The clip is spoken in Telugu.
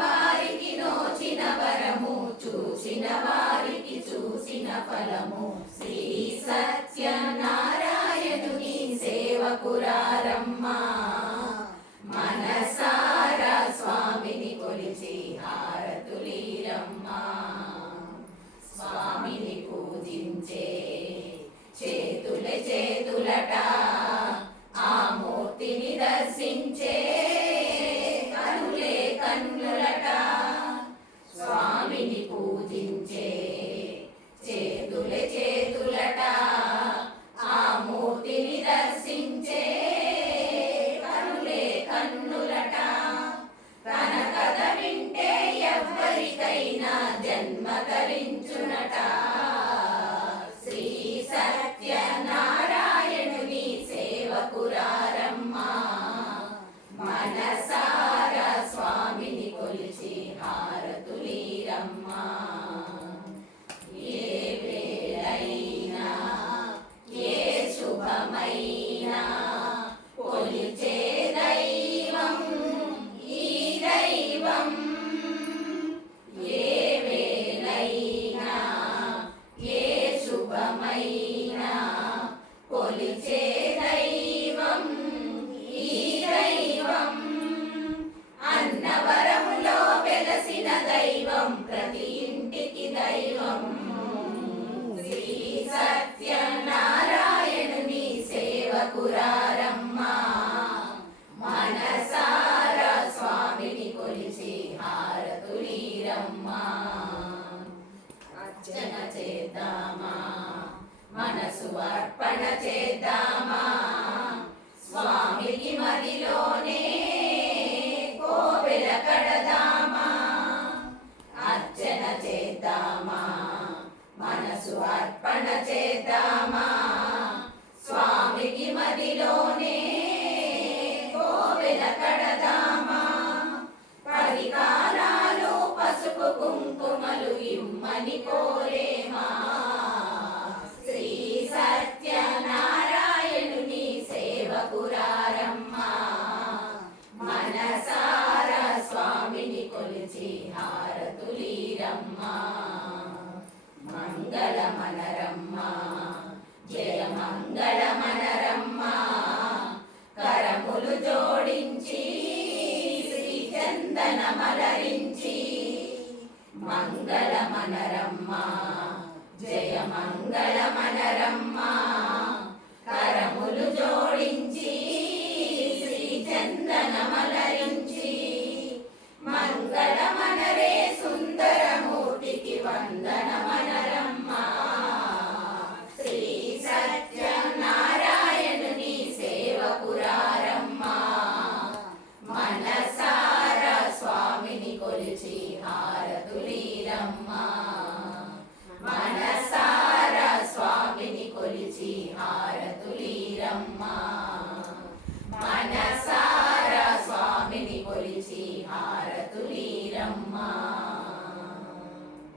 వారికి నోచిన వరము, చూసిన వారికి చూసిన ఫలము. శ్రీ సత్యనారాయణుని సేవకురారమ్మా, మనసారా స్వామిని కొలిచి హారతులీరమ్మా. స్వామిని పూజించే చేతులే చేతులట, ఆ మూర్తిని దర్శించే కనులే కన్నులట. స్వామిని పూజించే చేతులే చేతులట, ఆ మూర్తిని దర్శించే కనులే కన్నులట. తన కథ వింటే ఎవ్వరికైనా జన్మ తరించునట. శ్రీ సత్యనారాయణుని సేవకురారమ్మా, మనసారా స్వామిని కొలిచి హారతులీరమ్మా. ఏ వేళైనా ఏ శుభమైనా కొలిచే దైవం ఈ దైవం. ఏ వేళైనా ఏ శుభమైనా కొలిచే దైవం ఈ దైవం. అన్నవరములో వెలసిన దైవం, ప్రతి ఇంటికి దైవం. శ్రీ సత్యనారాయణుని సేవకురారమ్మా, మనసారా స్వామిని కొలిచి హారతులీరమ్మా. అర్చన చేద్దామా, మనసు అర్పణ చేద్దామా, స్వామికి మదిలోనే కోవెల కడదామా. అర్చన చేద్దామా, మనసు అర్పణ చేద్దామా, స్వామికి మదిలోనే కోవెల కడదామా. పరికారాలు పసుపు కుంకుమలు ఇమ్మని కోరేమా. శ్రీ సత్యనారాయణుని సేవకురారమ్మా, మనసారా స్వామిని కొలిచి హారతులీరమ్మా. మంగళమనరమ్మా, జయ మంగళమనరమ్మా. కరములు జోడించి శ్రీ చందనమలరించి. మంగళమనరమ్మా, జయ మంగళమనరమ్మా. కరములు జోడించి శ్రీ చందనమలరించి. మంగళమనరే సుందరమూర్తికి వందనమనరమ్మా. శ్రీ సత్యనారాయణుని సేవకురారమ్మా, మనసారా స్వామిని కొలిచి హారతులీరమ్మా.